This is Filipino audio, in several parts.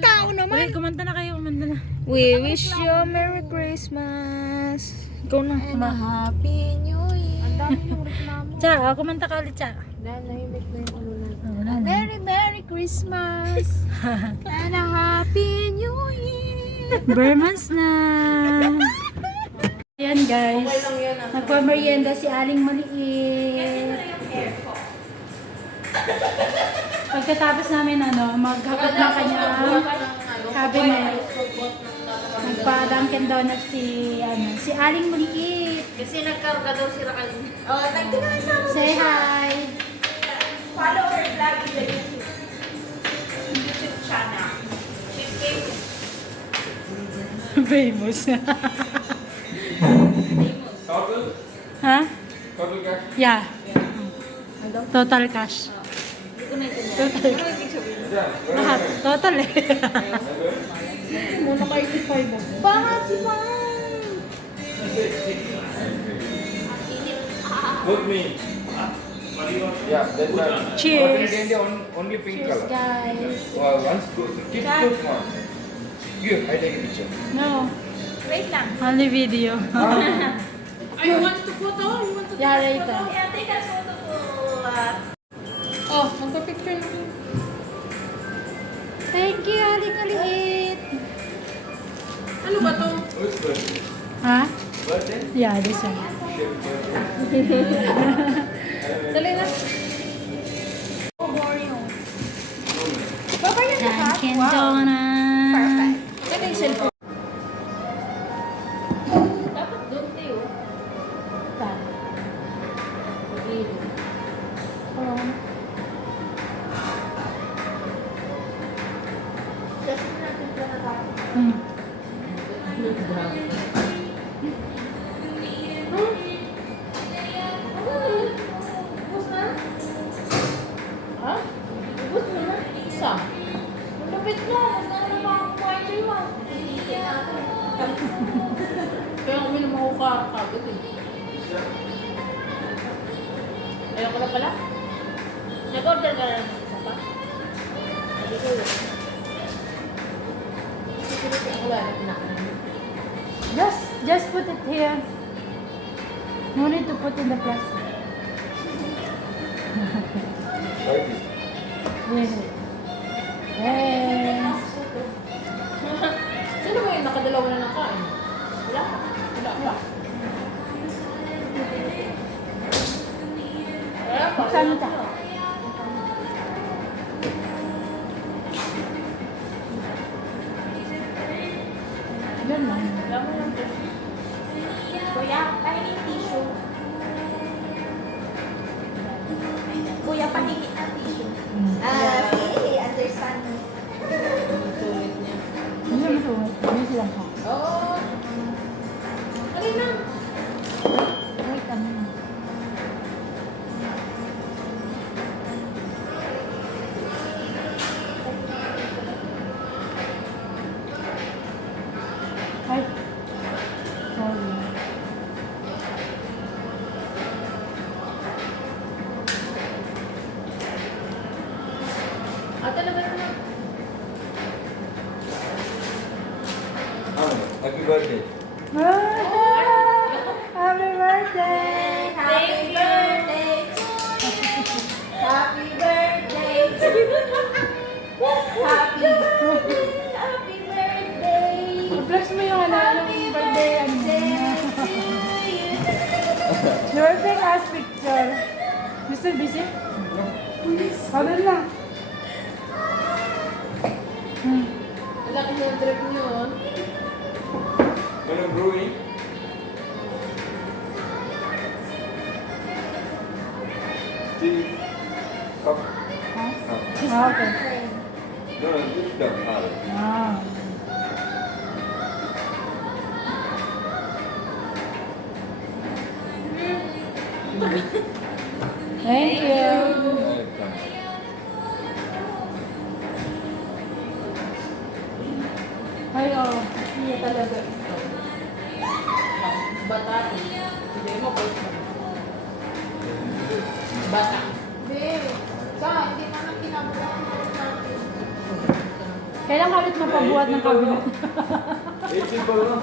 tao naman. Ay, kumanta na kayo, kumanta na. We wish you a Merry Christmas. Ikaw na. And a Happy New Year. Ang dami yung reklamo. Cha, kumanta ka ulit, Cha. Nahimik na yung ulo na. Wala na. Merry Christmas. And a Happy New Year. Bermans na. Ayan guys. Nagpamerienda si Aling Maliit. Pagkatapos namin maghapot ng kanyang cabinet. Nagpa-Dunkin Donuts si Aling Maliit. Kasi nagkarga daw si Rakalin. Oh, nagtinasama. Say hi. Follow her vlog in the YouTube channel. She's famous. Famous. Total? Ha? Total cash? Yeah. Total cash. Total. Yeah. Lahat. Total eh. Muna kayo si Five. Bakit si Five? Good me. Yeah, that's right. Cheers. India only pink Cheers color. guys. Once goes, keep good one. Here, I take a picture. No. Wait lang. Only video. You want to photo? You want to Yeah, later. Yeah, take a photo po. Oh, magpa-picture na. Thank you, Aling Maliit. Ano ba to? Who's birthday? Ha? Birthday? Yeah, this one. Dali na. Oh, Mario. Babayan ka? Dunkin Donuts. Perfect. Kaya yung cellphone. Dapat doon tayo. Just natin pa na tayo. Hmm. Ubus na? Ha? Ubus mo na? Isa? Malapit na. Mas na naman ako kumain sa'yo ah. Kaya kami naman ako kakagod eh. Ayaw ko na pala? Nag-order ka na ng isa pa? Sabi ko yun. Sige, ako wala na pinakain. Just put it here. No need to put in the plastic. Like this. Yes. Yes. Sino ba yun? Nakadalawa na nakain? Wala pa. Wala pa. Wala pa. Buksan mo ta. Yan lang. Wala mo lang tissue. Kuya, pahingin tissue. Kuya, pahingin ang tissue. See, understand me. Tulit niya. Hindi mo ito. Hindi silang ha. Oo. Alin na? Wait, ano yun? Ay. Sorry. Ate, laban na. Happy birthday. Happy birthday! Happy birthday to you. Happy birthday to you. Happy birthday. I-flash mo yung ng birthday birthday last picture. Mr. Busy? Ano lang? Laki ng trip niyo. Gonna brewing. Tea. Cup. Ah, okay. No, this is the hard. Ah. Thank you. Ay, oh. Iya talaga ito. Bata. Hindi mo po. Bata. Hindi. Hindi mo na kinabulan natin. Kailan ka ulit mapabuhat ng cabinet? 18 pa lang.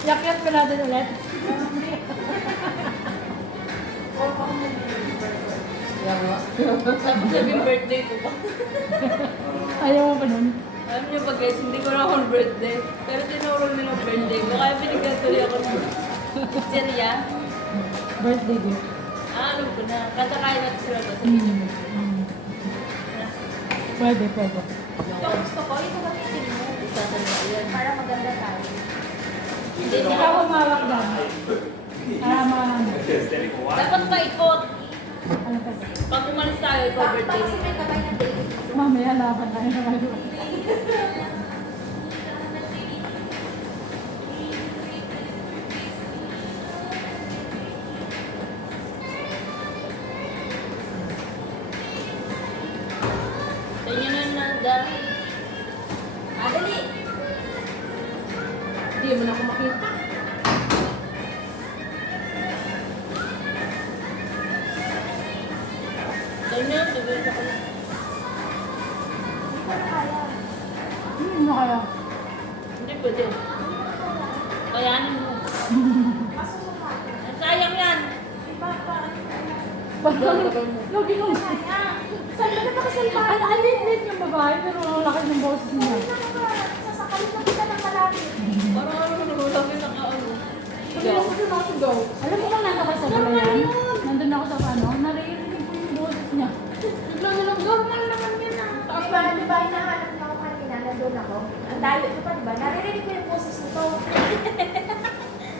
Yakyat pa natin ulit. Tapos naging birthday ko pa. Ayaw mo pa nun? Alam niyo ba guys, hindi ko na akong birthday. Pero tinuro nila ang birthday ko. Kaya binigyan tuloy ako ng pizzeria. Birthday gift. Alam ko na. Katakain natin sila ba? Pwede, pwede. Ito gusto ko, ito gamitin mo. Para maganda tayo. Hindi Ikaw na. humawak lang. Dapat paikot. Ano pa? Pag umalis tayo, ikaw Bakit ba birthday kasi mo. may kamay na David? Mamaya laban tayo na kayo. Sa inyo na nanda. Madali. Hindi mo na ako makita. Sa inyo, bibili ako. Hindi ko na kaya. Ano kaya? Hindi pwede. Kayanin mo. Masusukat. Sayang yan. Iba pa. Lagi mo. Kaya. Saan ba nakasalpa? Alin-lit yung babae pero ang laki ng boses niya. Sasakalin na kita ng malapit. Parang ano na lagi na ano. Alam mo kung nandun ka sa gulayan? Nandun ako sa ano, naririnig ko yung boses niya. Bigla na lang, normal naman yan ah. Di ba, hinahanap niya ako kanina, nandun ako. Ang dayo ko pa, di ba? Naririnig ko yung boses nito.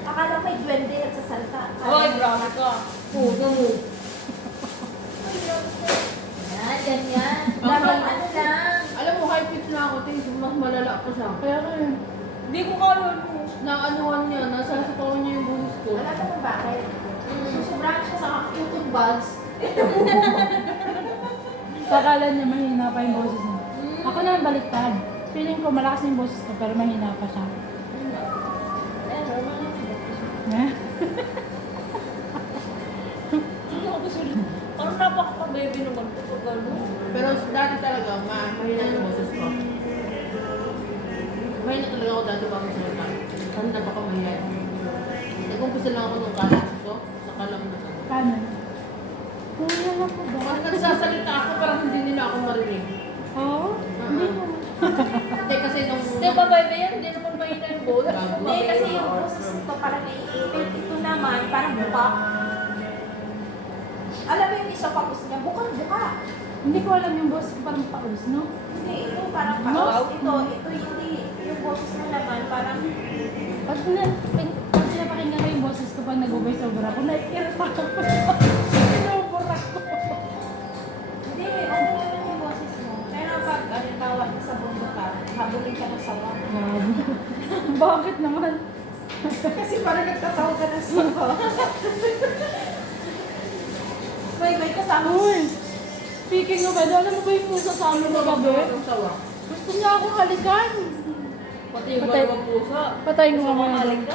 Akala ko may duwende at sasalta. Hoy, bravo ka. Puno mo. Yan, ganyan. Ang Dapat pala- ano lang. Alam mo, high pitch na ako, tingin mas malala pa siya. Kaya ko yun. Hindi ko kaya mo. Naanuhan niya, nasa satawan niya yung boses ko. Alam mo kung bakit? Susobrahan siya sa cotton buds. Akala niya mahina pa yung boses niya. Ako naman baliktad. Feeling ko malakas na yung boses ko pero mahina pa siya. Eh, normal lang. Eh? Ano ako sulit? Parang napaka-baby naman ko pag gano'n. Pero dati talaga, mahina yung boses ko. Mahina talaga ako dati bago sumata. Kasi napaka-mahina. Nag-umpisa lang ako nung college ko. Saka lang na. Paano? Kuya na po ba? Pag nagsasalita ako, parang hindi nila ako marinig. Oo? Hindi mo. Hindi kasi nung... Di ba, baby yan? Hindi naman mahina yung boses. Hindi, kasi yung boses nito parang naiipit. Ito naman, parang buka. Alam mo yung isopapos niya, bukang-buka. Hindi ko alam yung boses ko parang paus, no? Hindi, ito parang paos. Ito hindi. Yung boses mo naman, parang Pag pinapakinggan ko yung boses ko pag nag-voice over ako, naiirita ako. Pinuburak ko. hindi, okay naman yung boses mo. Pero pag tawag mo sa mundo ka, habulin ka ng sawa. Bakit naman? Kasi parang nagtatawa ka ng sawa. May kasama. Uy! Speaking of ano, alam mo ba yung pusa sa amin na gabi? Ang sawa. Gusto niya akong halikan. Pati yung Patay. dalawang pusa. Patayin ko Gusto mamaya. makaling ka?